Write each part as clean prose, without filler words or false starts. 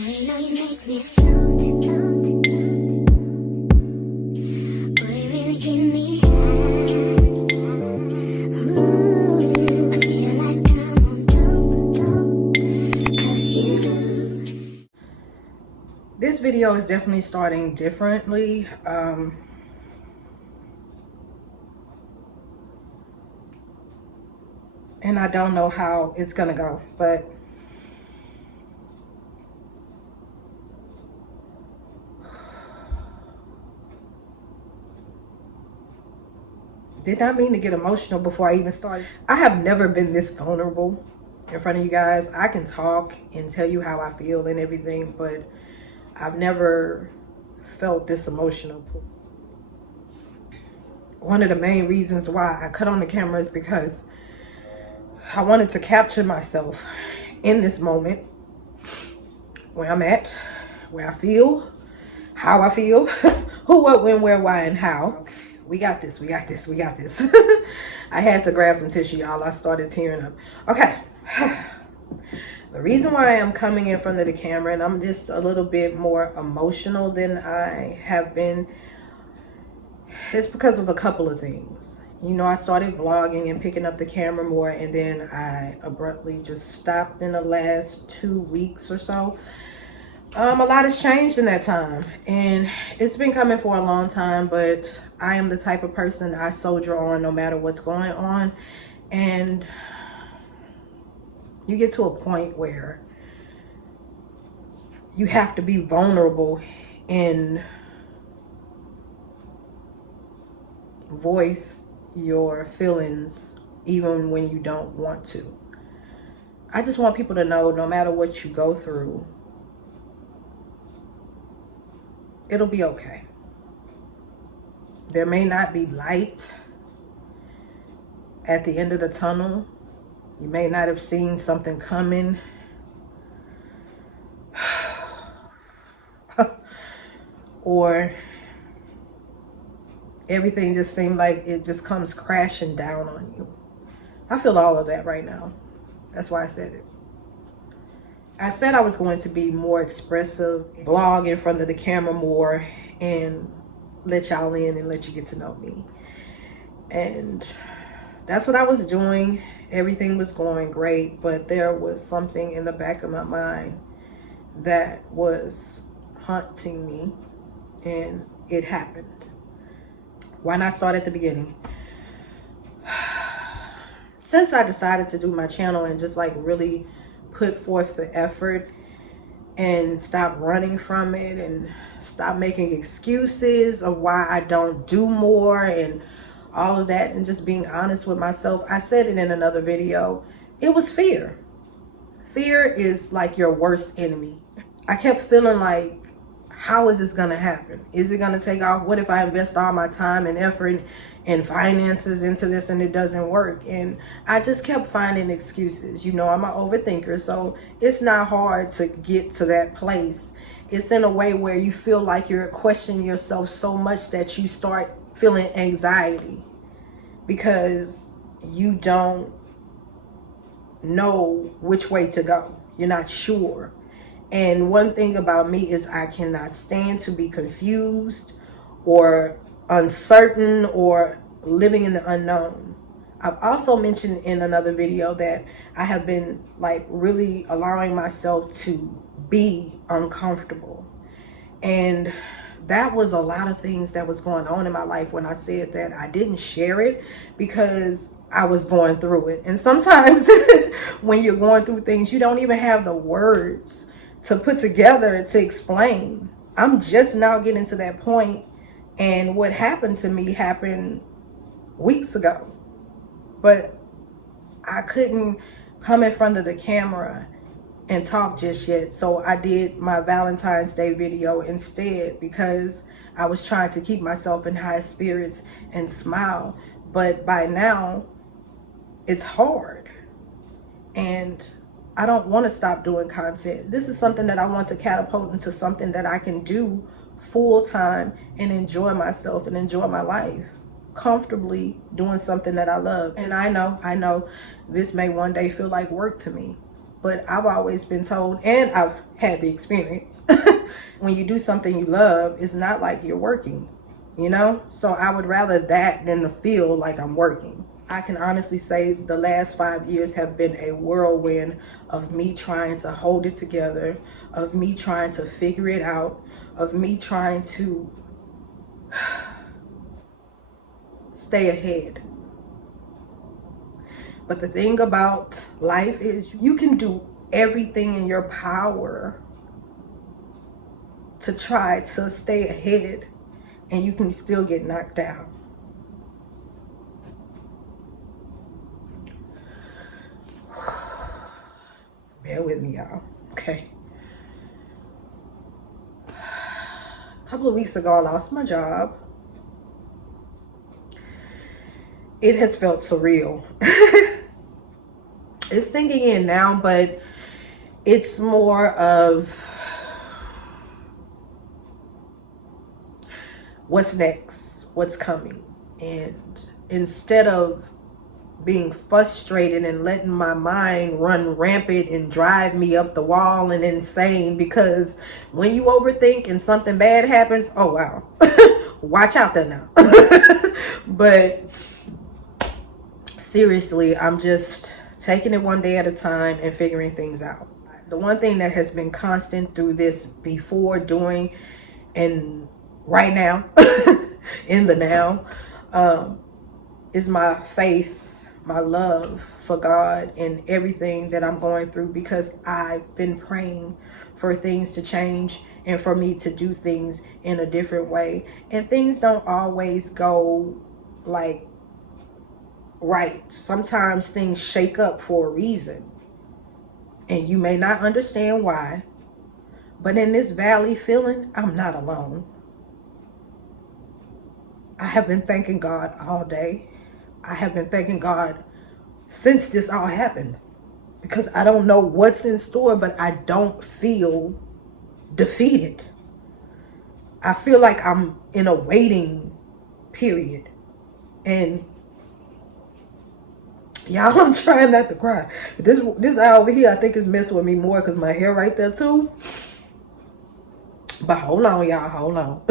know you make me float, boy, you really give me high. Ooh, I feel like I'm on dope, 'cause you. This video is definitely starting differently. And I don't know how it's gonna go, but did not mean to get emotional before I even started. I have never been this vulnerable in front of you guys. I can talk and tell you how I feel and everything, but I've never felt this emotional. One of the main reasons why I cut on the camera is because I wanted to capture myself in this moment, where I'm at, where I feel, how I feel, who, what, when, where, why, and how. We got this, we got this, we got this. I had to grab some tissue, y'all. I started tearing up. Okay. The reason why I'm coming in front of the camera and I'm just a little bit more emotional than I have been is because of a couple of things. You know, I started vlogging and picking up the camera more, and then I abruptly just stopped in the last 2 weeks or so. A lot has changed in that time, and it's been coming for a long time, but I am the type of person, I soldier on no matter what's going on. And you get to a point where you have to be vulnerable and voice your feelings even when you don't want to. I just want people to know, no matter what you go through, it'll be okay. There may not be light at the end of the tunnel. You may not have seen something coming. Or everything just seemed like it just comes crashing down on you. I feel all of that right now. That's why I said it. I said I was going to be more expressive, vlog in front of the camera more, and let y'all in and let you get to know me. And that's what I was doing. Everything was going great, but there was something in the back of my mind that was haunting me, and it happened. Why not start at the beginning? Since I decided to do my channel and just like really put forth the effort and stop running from it and stop making excuses of why I don't do more and all of that, and just being honest with myself, I said it in another video, it was fear. Fear is like your worst enemy. I kept feeling like, how is this gonna happen? Is it gonna take off? What if I invest all my time and effort and finances into this and it doesn't work? And I just kept finding excuses. You know, I'm an overthinker, so it's not hard to get to that place. It's in a way where you feel like you're questioning yourself so much that you start feeling anxiety because you don't know which way to go. You're not sure. And one thing about me is I cannot stand to be confused or uncertain or living in the unknown. I've also mentioned in another video that I have been like really allowing myself to be uncomfortable. And that was a lot of things that was going on in my life when I said that I didn't share it because I was going through it. And sometimes when you're going through things, you don't even have the words to put together to explain. I'm just now getting to that point, and what happened to me happened weeks ago, but I couldn't come in front of the camera and talk just yet. So I did my Valentine's Day video instead because I was trying to keep myself in high spirits and smile. But by now it's hard, and I don't want to stop doing content. This is something that I want to catapult into something that I can do full time and enjoy myself and enjoy my life comfortably doing something that I love. And I know this may one day feel like work to me, But I've always been told, and I've had the experience, when you do something you love, it's not like you're working, you know? So I would rather that than to feel like I'm working. I can honestly say the last 5 years have been a whirlwind of me trying to hold it together, of me trying to figure it out, of me trying to stay ahead. But the thing about life is you can do everything in your power to try to stay ahead, and you can still get knocked down. Bear with me, y'all. Okay. A couple of weeks ago, I lost my job. It has felt surreal. It's sinking in now, but it's more of what's next, what's coming. And instead of being frustrated and letting my mind run rampant and drive me up the wall and insane, because when you overthink and something bad happens, oh wow, watch out there now. But seriously, I'm just taking it one day at a time and figuring things out. The one thing that has been constant through this, before, during, and right now, in the now, is my faith, my love for God and everything that I'm going through, because I've been praying for things to change and for me to do things in a different way. And things don't always go like right. Sometimes things shake up for a reason, and you may not understand why. But in this valley feeling, I'm not alone. I have been thanking God all day. I have been thanking God since this all happened, because I don't know what's in store, but I don't feel defeated. I feel like I'm in a waiting period. And y'all, I'm trying not to cry. This eye over here, I think is messing with me more because my hair right there too. But hold on, y'all, hold on.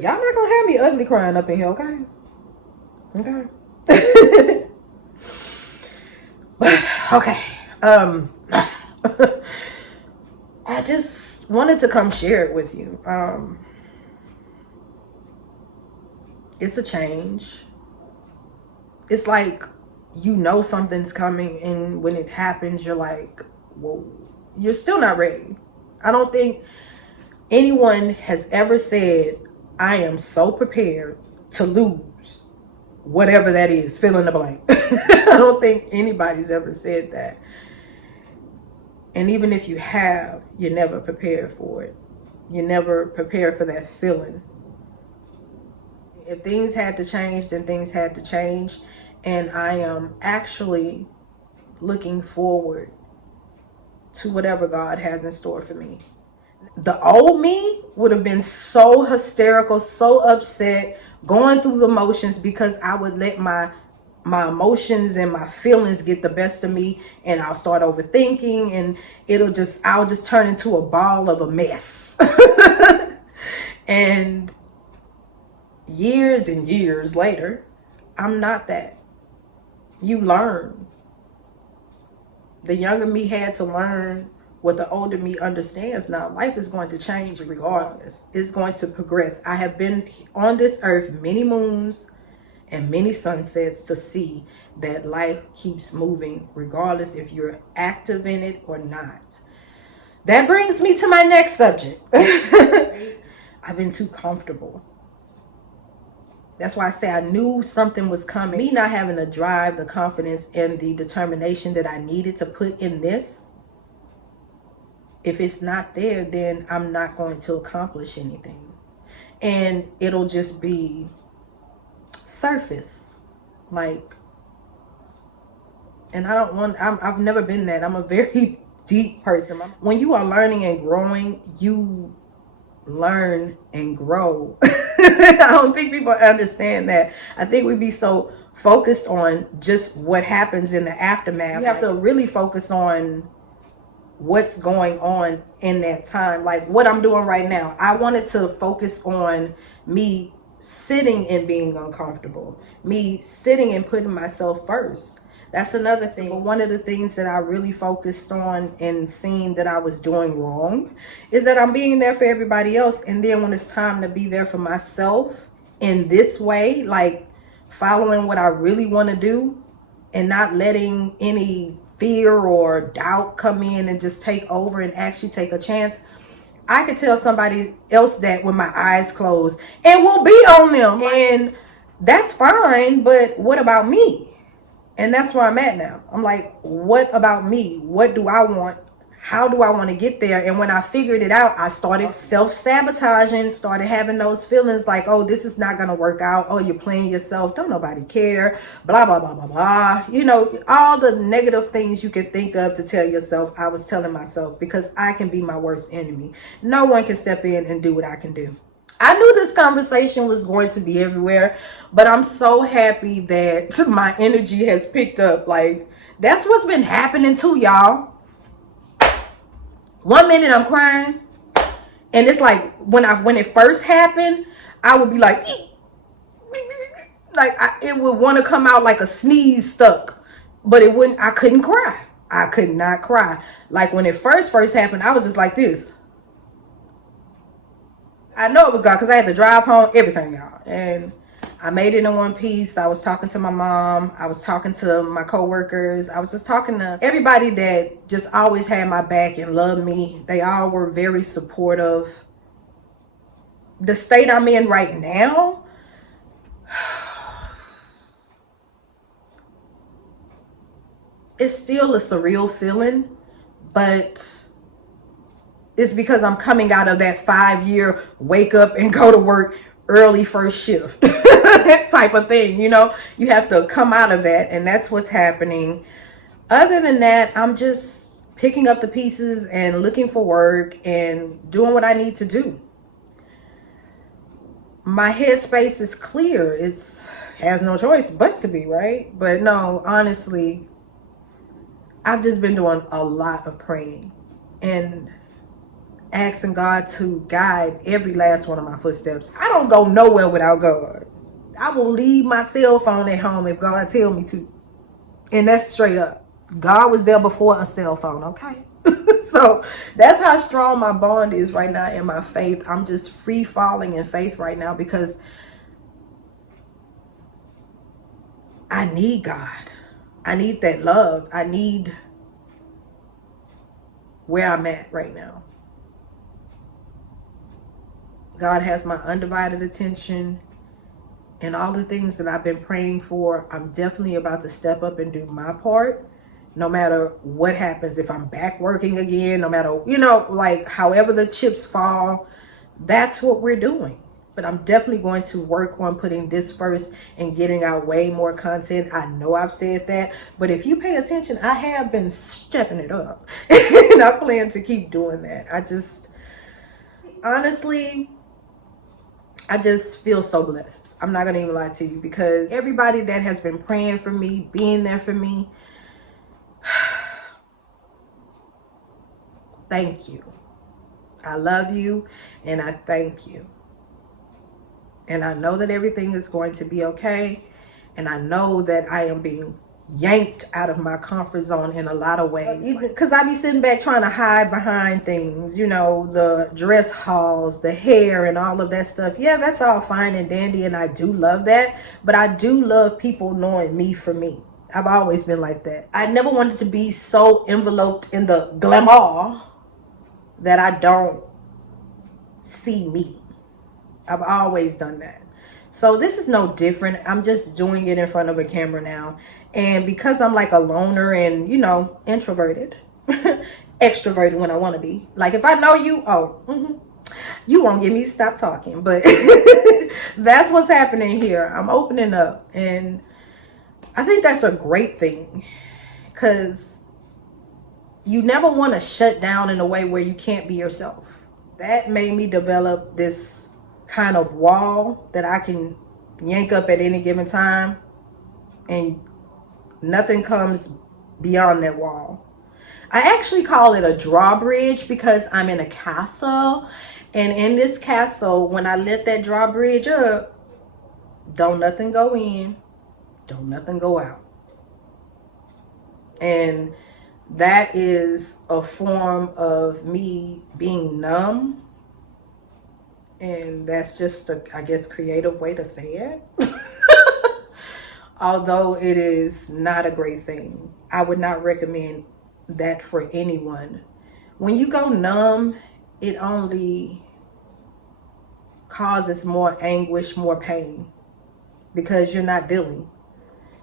Y'all not gonna have me ugly crying up in here, okay? Okay. But okay. I just wanted to come share it with you. It's a change. It's like, you know something's coming, and when it happens, you're like, whoa, you're still not ready. I don't think anyone has ever said, I am so prepared to lose whatever that is, fill in the blank. I don't think anybody's ever said that. And even if you have, you're never prepared for it. You're never prepared for that feeling. If things had to change, then things had to change. And I am actually looking forward to whatever God has in store for me. The old me would have been so hysterical, so upset, going through the motions, because I would let my emotions and my feelings get the best of me, and I'll start overthinking, and I'll just turn into a ball of a mess. And years and years later, I'm not that. You learn. The younger me had to learn what the older me understands now. Life is going to change regardless. It's going to progress. I have been on this earth many moons and many sunsets to see that life keeps moving regardless if you're active in it or not. That brings me to my next subject. I've been too comfortable. That's why I say I knew something was coming. Me not having the drive, the confidence, and the determination that I needed to put in this. If it's not there, then I'm not going to accomplish anything. And it'll just be surface. Like, and I've never been that. I'm a very deep person. When you are learning and growing, you learn and grow. I don't think people understand that. I think we be so focused on just what happens in the aftermath. You have to really focus on what's going on in that time. Like what I'm doing right now, I wanted to focus on me sitting and being uncomfortable, me sitting and putting myself first. That's another thing. But one of the things that I really focused on and seeing that I was doing wrong is that I'm being there for everybody else. And then when it's time to be there for myself in this way, like following what I really want to do and not letting any fear or doubt come in and just take over and actually take a chance, I could tell somebody else that with my eyes closed and we'll be on them. And that's fine, but what about me? And that's where I'm at now. I'm like, what about me? What do I want? How do I want to get there? And when I figured it out, I started self-sabotaging, started having those feelings like, oh, this is not going to work out. Oh, you're playing yourself. Don't nobody care. Blah, blah, blah, blah, blah. You know, all the negative things you could think of to tell yourself, I was telling myself, because I can be my worst enemy. No one can step in and do what I can do. I knew this conversation was going to be everywhere, but I'm so happy that my energy has picked up. Like, that's what's been happening too, y'all. 1 minute I'm crying, and it's like when it first happened, I would be like, it would want to come out like a sneeze stuck, but it wouldn't. I couldn't cry. I could not cry. Like when it first happened, I was just like this. I know it was God because I had to drive home, everything, y'all. And I made it in one piece. I was talking to my mom. I was talking to my coworkers. I was just talking to everybody that just always had my back and loved me. They all were very supportive. The state I'm in right now, it's still a surreal feeling, but it's because I'm coming out of that 5-year wake up and go to work early first shift type of thing. You know, you have to come out of that, and that's what's happening. Other than that, I'm just picking up the pieces and looking for work and doing what I need to do. My headspace is clear. It's has no choice but to be, right? But no, honestly, I've just been doing a lot of praying and asking God to guide every last one of my footsteps. I don't go nowhere without God. I will leave my cell phone at home if God tell me to. And that's straight up. God was there before a cell phone, okay? So that's how strong my bond is right now in my faith. I'm just free falling in faith right now because I need God. I need that love. I need where I'm at right now. God has my undivided attention, and all the things that I've been praying for, I'm definitely about to step up and do my part, no matter what happens. If I'm back working again, no matter, like however the chips fall, that's what we're doing. But I'm definitely going to work on putting this first and getting out way more content. I know I've said that, but if you pay attention, I have been stepping it up. And I plan to keep doing that. Honestly, I just feel so blessed. I'm not going to even lie to you, because everybody that has been praying for me, being there for me, thank you. I love you and I thank you. And I know that everything is going to be okay. And I know that I am being yanked out of my comfort zone in a lot of ways. Because I be sitting back trying to hide behind things, the dress hauls, the hair and all of that stuff. Yeah, that's all fine and dandy. And I do love that. But I do love people knowing me for me. I've always been like that. I never wanted to be so enveloped in the glamour that I don't see me. I've always done that. So this is no different. I'm just doing it in front of a camera now. And because I'm like a loner and, introverted, extroverted when I want to be. Like if I know you, you won't get me to stop talking. But that's what's happening here. I'm opening up. And I think that's a great thing. Because you never want to shut down in a way where you can't be yourself. That made me develop this kind of wall that I can yank up at any given time, and nothing comes beyond that wall. I actually call it a drawbridge because I'm in a castle. And in this castle, when I let that drawbridge up, don't nothing go in, don't nothing go out. And that is a form of me being numb. And that's just a, I guess, creative way to say it. Although it is not a great thing. I would not recommend that for anyone. When you go numb, it only causes more anguish, more pain, because you're not dealing.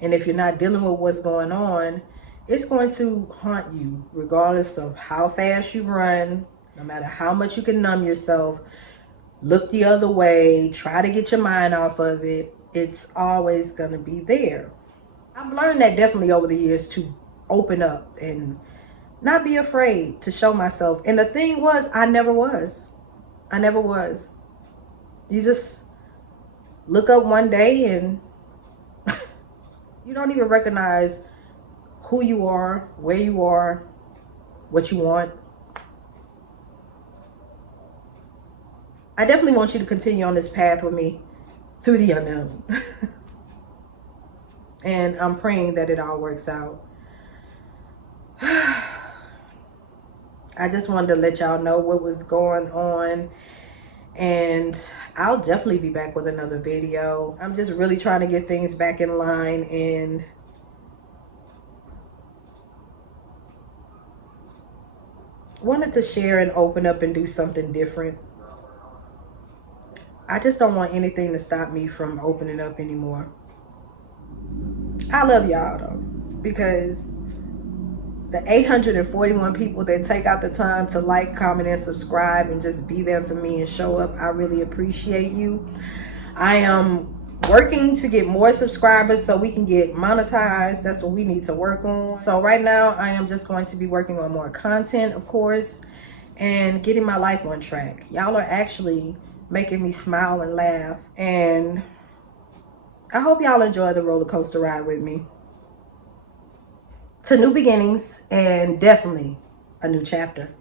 And if you're not dealing with what's going on, it's going to haunt you regardless of how fast you run, no matter how much you can numb yourself, look the other way, try to get your mind off of it. It's always going to be there. I've learned that definitely over the years, to open up and not be afraid to show myself. And the thing was, I never was. I never was. You just look up one day and you don't even recognize who you are, where you are, what you want. I definitely want you to continue on this path with me through the unknown. And I'm praying that it all works out. I just wanted to let y'all know what was going on. And I'll definitely be back with another video. I'm just really trying to get things back in line and wanted to share and open up and do something different. I just don't want anything to stop me from opening up anymore. I love y'all though, because the 841 people that take out the time to like, comment, and subscribe and just be there for me and show up, I really appreciate you. I am working to get more subscribers so we can get monetized. That's what we need to work on. So right now I am just going to be working on more content, of course, and getting my life on track. Y'all are actually making me smile and laugh, and I hope y'all enjoy the roller coaster ride with me to new beginnings and definitely a new chapter.